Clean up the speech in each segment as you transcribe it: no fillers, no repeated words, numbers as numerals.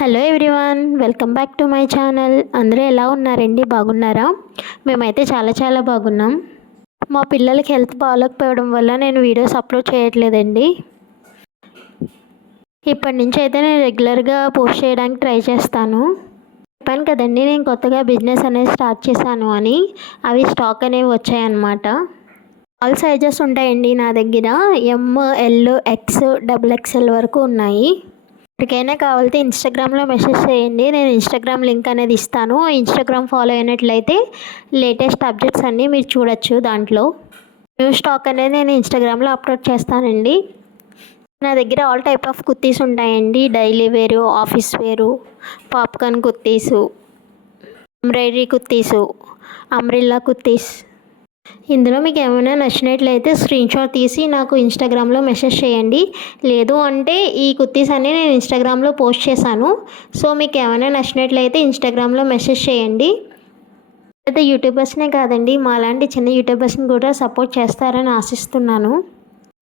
Hello everyone, welcome back to my channel. అందరూ ఎలా ఉన్నారండి? బాగున్నారా? మేమైతే చాలా బాగున్నాం. మా పిల్లలకి హెల్త్ బాగాలేకపోవడం వల్ల నేను వీడియోస్ అప్లోడ్ చేయట్లేదండి. ఇప్పటి నుంచి అయితే నేను రెగ్యులర్గా పోస్ట్ చేయడానికి ట్రై చేస్తాను. చెప్పాను కదండి, నేను కొత్తగా బిజినెస్ అనేది స్టార్ట్ చేశాను అని. అవి స్టాక్ అనేవి వచ్చాయన్నమాట. ఆల్ సైజెస్ ఉంటాయండి నా దగ్గర. ఎమ్, ఎల్, ఎక్స్, XXL వరకు ఉన్నాయి. ఎవరికైనా కావాలంటే ఇన్స్టాగ్రామ్లో మెసేజ్ చేయండి, నేను ఇన్స్టాగ్రామ్ లింక్ అనేది ఇస్తాను. ఇన్స్టాగ్రామ్ ఫాలో అయినట్లయితే లేటెస్ట్ అప్డేట్స్ అన్నీ మీరు చూడొచ్చు. దాంట్లో న్యూ స్టాక్ అనేది నేను ఇన్స్టాగ్రామ్లో అప్లోడ్ చేస్తానండి. నా దగ్గర ఆల్ టైప్ ఆఫ్ కుర్తీస్ ఉంటాయండి. డైలీ వేరు, ఆఫీస్ వేరు, popcorn kurtis, embroidery kurtis, umbrella kurtis. ఇందులో మీకు ఏమైనా నచ్చినట్లయితే స్క్రీన్ షాట్ తీసి నాకు ఇన్స్టాగ్రామ్లో మెసేజ్ చేయండి. లేదు అంటే ఈ కుర్తీస్ అన్నీ నేను ఇన్స్టాగ్రామ్లో పోస్ట్ చేశాను. సో మీకు ఏమైనా నచ్చినట్లయితే ఇన్స్టాగ్రామ్లో మెసేజ్ చేయండి. అయితే యూట్యూబర్స్నే కాదండి, మాలాంటి చిన్న యూట్యూబర్స్ని కూడా సపోర్ట్ చేస్తారని ఆశిస్తున్నాను.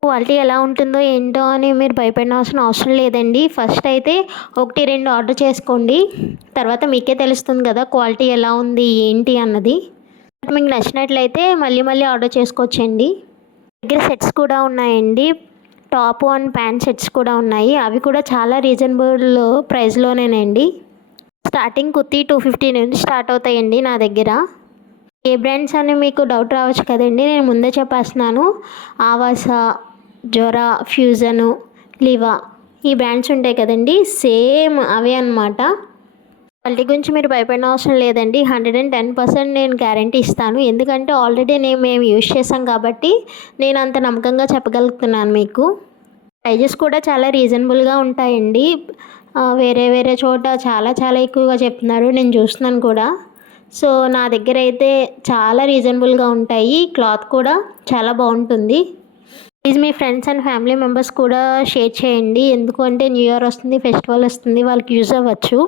క్వాలిటీ ఎలా ఉంటుందో ఏంటో అని మీరు భయపడాల్సిన అవసరం లేదండి. ఫస్ట్ అయితే 1-2 ఆర్డర్ చేసుకోండి. తర్వాత మీకే తెలుస్తుంది కదా క్వాలిటీ ఎలా ఉంది ఏంటి అన్నది. మీకు నచ్చినట్లయితే మళ్ళీ ఆర్డర్ చేసుకోవచ్చండి. దగ్గర సెట్స్ కూడా ఉన్నాయండి. టాప్ అండ్ ప్యాంట్ సెట్స్ కూడా ఉన్నాయి. అవి కూడా చాలా రీజనబుల్ ప్రైస్లోనేనండి. స్టార్టింగ్ కుర్తీ 250 నుంచి స్టార్ట్ అవుతాయండి నా దగ్గర. ఏ బ్రాండ్స్ అని మీకు డౌట్ రావచ్చు కదండి, నేను ముందే చెప్పేస్తున్నాను. ఆవాసా, జొరా, ఫ్యూజను, లివా, ఈ బ్రాండ్స్ ఉంటాయి కదండి, సేమ్ అవే అన్నమాట. క్వాలిటీ గురించి మీరు భయపడిన అవసరం లేదండి. 110% నేను గ్యారంటీ ఇస్తాను. ఎందుకంటే ఆల్రెడీ మేము యూజ్ చేసాం కాబట్టి నేను అంత నమ్మకంగా చెప్పగలుగుతున్నాను మీకు. ప్రైజెస్ కూడా చాలా రీజనబుల్గా ఉంటాయండి. వేరే చోట చాలా ఎక్కువగా చెప్తున్నారు, నేను చూస్తున్నాను కూడా. సో నా దగ్గర అయితే చాలా రీజనబుల్గా ఉంటాయి. క్లాత్ కూడా చాలా బాగుంటుంది. Please me friends and family members కూడా షేర్ చేయండి. ఎందుకంటే న్యూ ఇయర్ వస్తుంది, ఫెస్టివల్ వస్తుంది, వాళ్ళకి యూజ్ అవ్వచ్చు.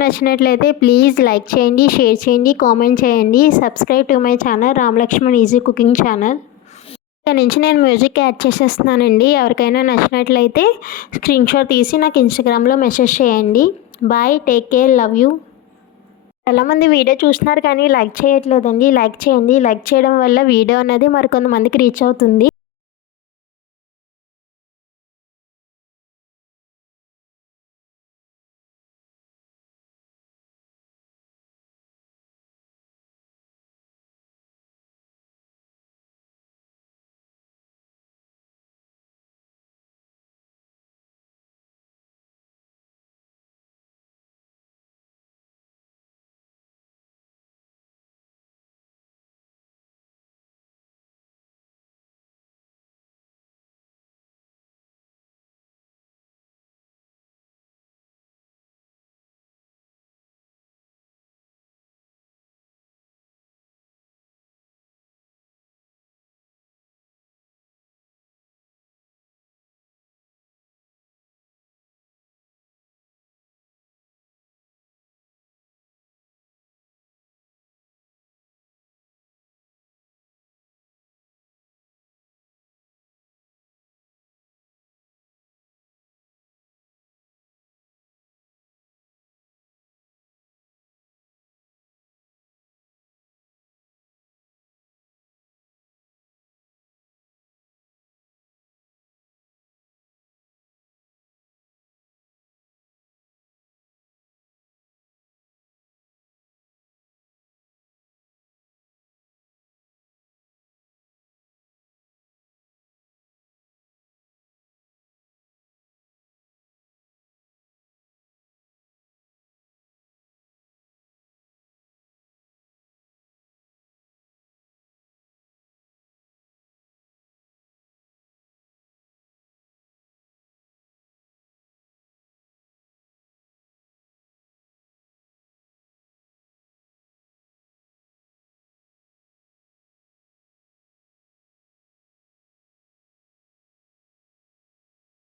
నచ్చినట్లయితే ప్లీజ్ లైక్ చేయండి, షేర్ చేయండి, కామెంట్ చేయండి. Subscribe to my channel Ramalakshman easy cooking channel. ఇక్కడ నుంచి నేను మ్యూజిక్ యాడ్ చేసేస్తున్నానండి. ఎవరికైనా నచ్చినట్లయితే స్క్రీన్ షాట్ తీసి నాకు ఇన్స్టాగ్రామ్లో మెసేజ్ చేయండి. Bye, take care, love you. చాలామంది వీడియో చూస్తున్నారు కానీ లైక్ చేయట్లేదండి. లైక్ చేయండి. లైక్ చేయడం వల్ల వీడియో అనేది మరికొంతమందికి రీచ్ అవుతుంది.